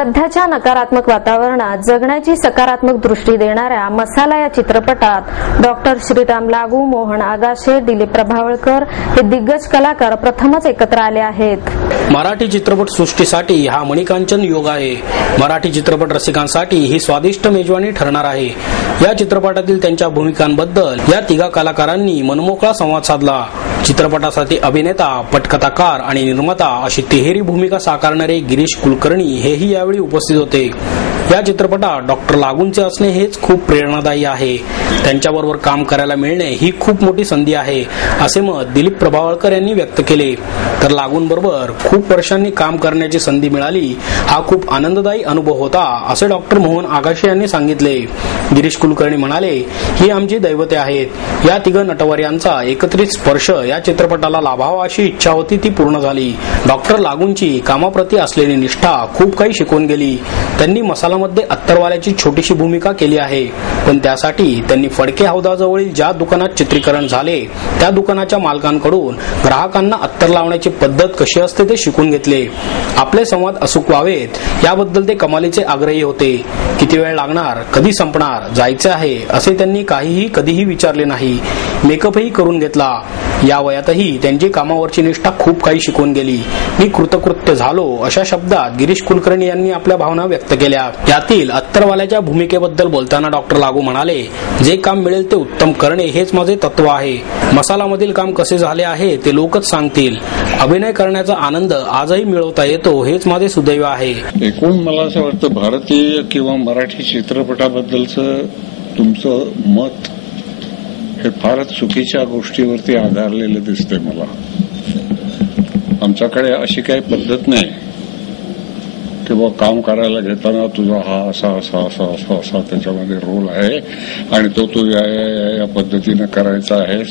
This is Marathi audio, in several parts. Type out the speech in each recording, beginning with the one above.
सध्याच्या नकारात्मक वातावरणात जगण्याची सकारात्मक दृष्टी देणाऱ्या मसाला या चित्रपटात डॉक्टर श्रीराम लागू, मोहन आगाशे, दिलीप प्रभावळकर हे दिग्गज कलाकार प्रथमच एकत्र आले आहेत. मराठी चित्रपट सृष्टीसाठी हा मणिकांचन योग आहे. मराठी चित्रपट रसिकांसाठी ही स्वादिष्ट मेजवानी ठरणार आहे. या चित्रपटातील त्यांच्या भूमिकांबद्दल या तिघा कलाकारांनी मनमोकळा संवाद साधला. चित्रपटासाठी अभिनेता, पटकथाकार आणि निर्माता अशी तिहेरी भूमिका साकारणारे गिरीश कुलकर्णी हेही यावेळी उपस्थित होते. या चित्रपटात डॉक्टर लागूंचे असणे हेच खूप प्रेरणादायी आहे. त्यांच्याबरोबर काम करायला मिळणे ही खूप मोठी संधी आहे, असे मत दिलीप प्रभावळकर यांनी व्यक्त केले. तर लागूंबरोबर खूप वर्षांनी काम करण्याची संधी मिळाली हा खूप आनंददायी अनुभव होता, असे डॉक्टर मोहन आगाशे यांनी सांगितले. गिरीश कुलकर्णी म्हणाले, ही आमची दैवते आहेत. या तिघ नटवर्यांचा एकत्रित स्पर्श या चित्रपटाला लाभावा अशी इच्छा होती, ती पूर्ण झाली. डॉक्टर लागूंची कामाप्रती असलेली निष्ठा खूप काही शिकवून गेली. त्यांनी मसालामध्ये अत्तरवाल्याची छोटीशी भूमिका केली आहे, पण त्यासाठी त्यांनी फडके हौदाजवळील ज्या दुकानात चित्रीकरण झाले त्या दुकानाच्या मालकांकडून ग्राहकांना अत्तर लावण्याची पद्धत कशी असते ते शिकून घेतले. आपले संवाद अचूक व्हावेत याबद्दल ते कमालीचे आग्रही होते. किती वेळ लागणार, कधी संपणार, जायचे आहे असे त्यांनी काहीही कधीही विचारले नाही. मेकअपही करून घेतला. या वयातही त्यांची कामावरची निष्ठा खूप काही शिकवून गेली. मी कृतकृत्य झालो अशा शब्दात गिरीश कुलकर्णी यांनी आपल्या भावना व्यक्त केल्या. यातील अत्तरवाल्याच्या भूमिकेबद्दल बोलताना डॉक्टर लागू म्हणाले, जे काम मिळेल ते उत्तम करणे हेच माझे तत्व आहे. मसालामधील काम कसे झाले आहे ते लोकच सांगतील. अभिनय करण्याचा आनंद आजही मिळवता येतो हेच माझे सुदैव आहे. एकूण मला असं वाटतं भारतीय किंवा मराठी चित्रपटाबद्दलचं तुमचं मत हे फारच चुकीच्या गोष्टीवरती आधारलेलं दिसतंय मला. आमच्याकडे अशी काही पद्धत नाही की बा काम करायला घेताना तुझा हा असा असा असा असा असा त्याच्यामध्ये रोल आहे आणि तो तू या पद्धतीनं करायचा आहे,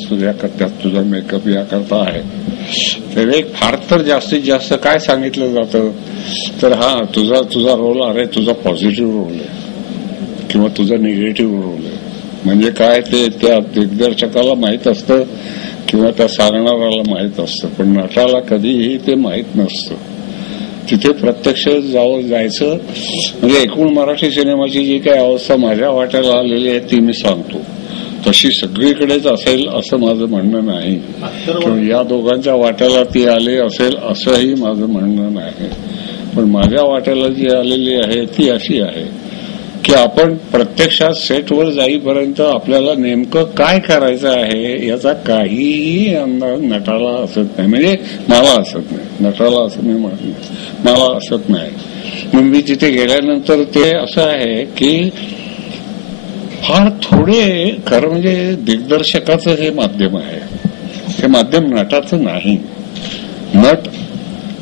त्यात तुझा मेकअप या करता आहे. तर एक फार तर जास्तीत जास्त काय सांगितलं जातं तर हा तुझा रोल अरे तुझा पॉझिटिव्ह रोल आहे किंवा तुझा निगेटिव्ह रोल आहे. म्हणजे काय ते त्या दिग्दर्शकाला माहित असतं किंवा त्या सांगणाऱ्याला माहित असतं, पण नटाला कधीही ते माहित नसतं. तिथे प्रत्यक्ष जायचं. म्हणजे एकूण मराठी सिनेमाची जी काही अवस्था माझ्या वाट्याला आलेली आहे ती मी सांगतो. तशी सगळीकडेच असेल असं माझं म्हणणं नाही किंवा या दोघांच्या वाट्याला ती आली असेल असंही माझं म्हणणं नाही. पण माझ्या वाट्याला जी आलेली आहे ती अशी आहे की आपण प्रत्यक्षात सेटवर जाईपर्यंत आपल्याला नेमकं काय करायचं आहे याचा काहीही अंदाज नटाला असत नाही. म्हणजे मला असत नाही, नटाला असं मी म्हणत नाही, मला असत नाही. मग मी तिथे गेल्यानंतर ते असं आहे की फार थोडे खरं म्हणजे दिग्दर्शकाचं हे माध्यम आहे, हे माध्यम नटाचं नाही.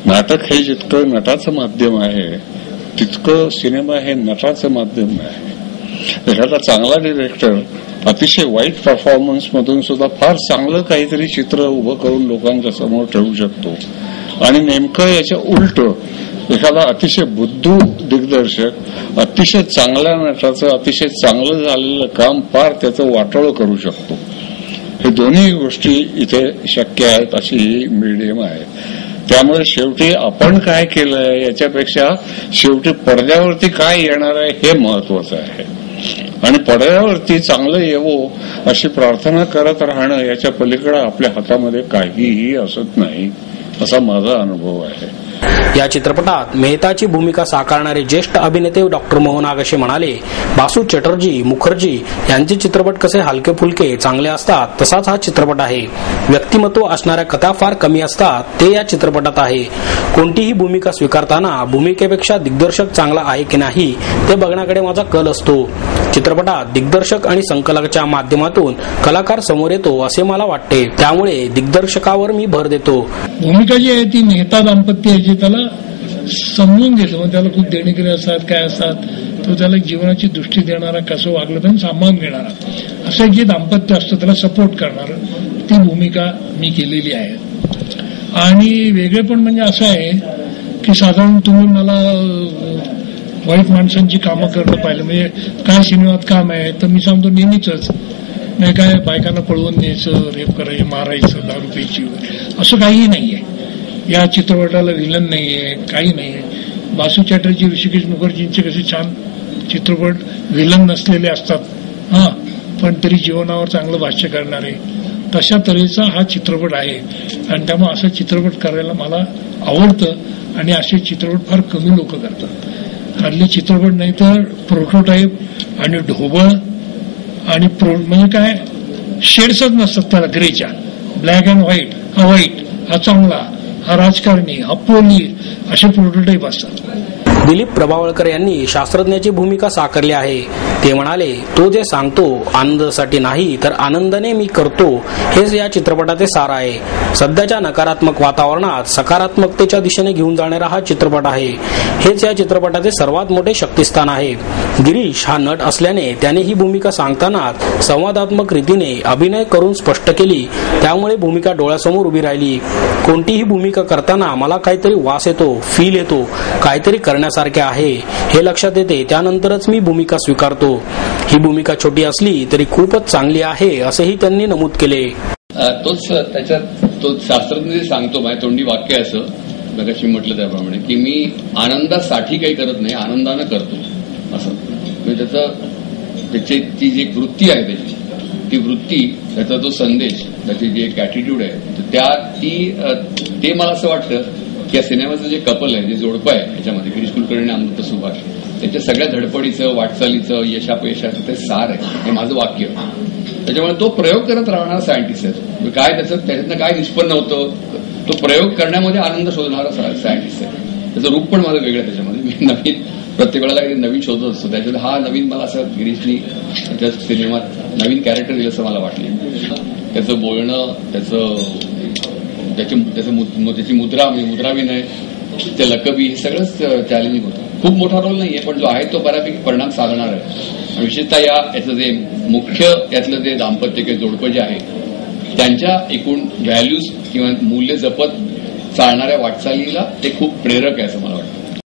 नाटक हे जितकं नटाचं माध्यम आहे तितकं सिनेमा हे नटाचं माध्यम आहे. एखादा चांगला डिरेक्टर अतिशय वाईट परफॉर्मन्स मधून सुद्धा फार चांगलं काहीतरी चित्र उभं करून लोकांच्या समोर ठेवू शकतो. आणि नेमकं याच्या उलट एखादा अतिशय बुद्धू दिग्दर्शक अतिशय चांगल्या नटाचं अतिशय चांगलं झालेलं काम फार त्याचं वाटोळं करू शकतो. हे दोन्ही गोष्टी इथे शक्य आहेत अशी ही मीडियम आहे. त्यामुळे शेवटी आपण काय केलंय याच्यापेक्षा शेवटी पडद्यावरती काय येणार आहे हे महत्वाचं आहे. आणि पडद्यावरती चांगलं येवो अशी प्रार्थना करत राहणं याच्या पलीकडे आपल्या हातामध्ये काहीही असत नाही असा माझा अनुभव आहे. या चित्रपटात मेहताची भूमिका साकारणारे ज्येष्ठ अभिनेते डॉक्टर मोहन आगाशे म्हणाले, बासू चटर्जी, मुखर्जी यांचे चित्रपट कसे हलके फुलके चांगले असतात तसाच हा चित्रपट आहे. व्यक्तिमत्व असणाऱ्या कथा फार कमी असतात ते या चित्रपटात आहे. कोणतीही भूमिका स्वीकारताना भूमिकेपेक्षा दिग्दर्शक चांगला आहे की नाही ते बघण्याकडे माझा कल असतो. चित्रपटात दिग्दर्शक आणि संकलकाच्या माध्यमातून कलाकार समोर येतो असे मला वाटते. त्यामुळे दिग्दर्शकावर मी भर देतो. भूमिका जी आहे ती मेहता दाम्पत्य आहे, त्याला समजून घेतो. मग त्याला खूप देणेकरी असतात, काय असतात, तो त्याला जीवनाची दृष्टी देणारा, कसं वागलं पण सामावून घेणारा असं जे दाम्पत्य असतं त्याला सपोर्ट करणार ती भूमिका मी केलेली आहे. आणि वेगळे पण म्हणजे असं आहे की साधारण तुम्ही मला वाईट माणसांची कामं करणं पाहिलं म्हणजे काय सिनेमात काम आहे तर मी सांगतो नेहमीच नाही काय बायकांना पळवून न्यायचं, रेप करायचं, मारायचं, दारू प्यायची असं काहीही नाहीये. या चित्रपटाला विलन नाहीये, काही नाहीये. बासू चॅटर्जी, ऋषिकेश मुखर्जींचे कसे छान चित्रपट विलन नसलेले असतात पण तरी जीवनावर चांगलं भाष्य करणारे, तशा तऱ्हेचा हा चित्रपट आहे. आणि त्यामुळे असा चित्रपट करायला मला आवडतं आणि असे चित्रपट फार कमी लोक करतात. हल्ली चित्रपट नाही तर प्रोटोटाईप आणि ढोबळ आणि म्हणजे काय शेड्सच नसतात त्याला ग्रेच्या. ब्लॅक अँड व्हाईट, हा व्हाईट, हा चांगला, हा राजकारणी, हा पोलीस, असे प्रोटोटाईप असतात. दिलीप प्रभावळकर यांनी शास्त्रज्ञाची भूमिका साकारली आहे. ते म्हणाले, तो जे सांगतो आनंदासाठी नाही तर आनंदाने मी करतो, हेच या चित्रपटाचे सार आहे. सध्याच्या नकारात्मक वातावरणात सकारात्मकतेच्या दिशेने घेऊन जाणारा हा चित्रपट आहे. हेच या चित्रपटाचे सर्वात मोठे शक्तिस्थान आहे. गिरीश हा नट असल्याने त्याने ही भूमिका सांगताना संवादात्मक रीतीने अभिनय करून स्पष्ट केली. त्यामुळे भूमिका डोळ्यासमोर उभी राहिली. कोणतीही भूमिका करताना मला काहीतरी वास येतो, फील येतो, काहीतरी करण्यासारखे आहे हे लक्षात येते. त्यानंतरच मी भूमिका स्वीकारतो. ही भूमिका छोटी असली तरी खूपच चांगली आहे असेही त्यांनी नमूद केले. तोच त्याच्यात तो शास्त्रज्ञ जे सांगतो माझ्या तोंडी वाक्य असं मगाशी म्हटलं त्याप्रमाणे की मी आनंदासाठी काही करत नाही, आनंदानं करतो असं. म्हणजे त्याची ती जी वृत्ती आहे त्याची, ती वृत्ती, त्याचा जो संदेश, त्याची जी एक ऍटिट्यूड आहे ते मला असं वाटतं की या सिनेमाचं जे कपल आहे, जे जोडपं आहे याच्यामध्ये गिरीश कुलकर्णी आणि अमृता सुभाष, त्याच्या सगळ्या धडपडीचं, वाटचालीचं, यशापयशाचं ते सार आहे, हे माझं वाक्य. त्याच्यामुळे तो प्रयोग करत राहणारा सायंटिस्ट आहे. काय त्याच्यातनं काय निष्पन्न होतं, तो प्रयोग करण्यामध्ये आनंद शोधणारा सायंटिस्ट आहे. त्याचं रूप पण माझं वेगळं. त्याच्यामध्ये मी नवीन प्रत्येक वेळेला काही नवीन शोधत असतो. त्याच्यात हा नवीन मला असं गिरीशनी त्याच्या सिनेमात नवीन कॅरेक्टर दिलं असं मला वाटलं. त्याचं बोलणं, त्याची मुद्राविनय, ते लकबी, हे सगळंच चॅलेंजिंग होतं. खूप मोठा रोल नाहीये, पण जो आहे तो बऱ्यापैकी परिणाम साधणार आहे. विशेषतः याचं जे मुख्य यातलं जे दाम्पत्य किंवा जोडपं जे आहे त्यांच्या एकूण व्हॅल्यूज किंवा मूल्य जपत चालणाऱ्या वाटचालीला ते खूप प्रेरक आहे असं मला वाटतं.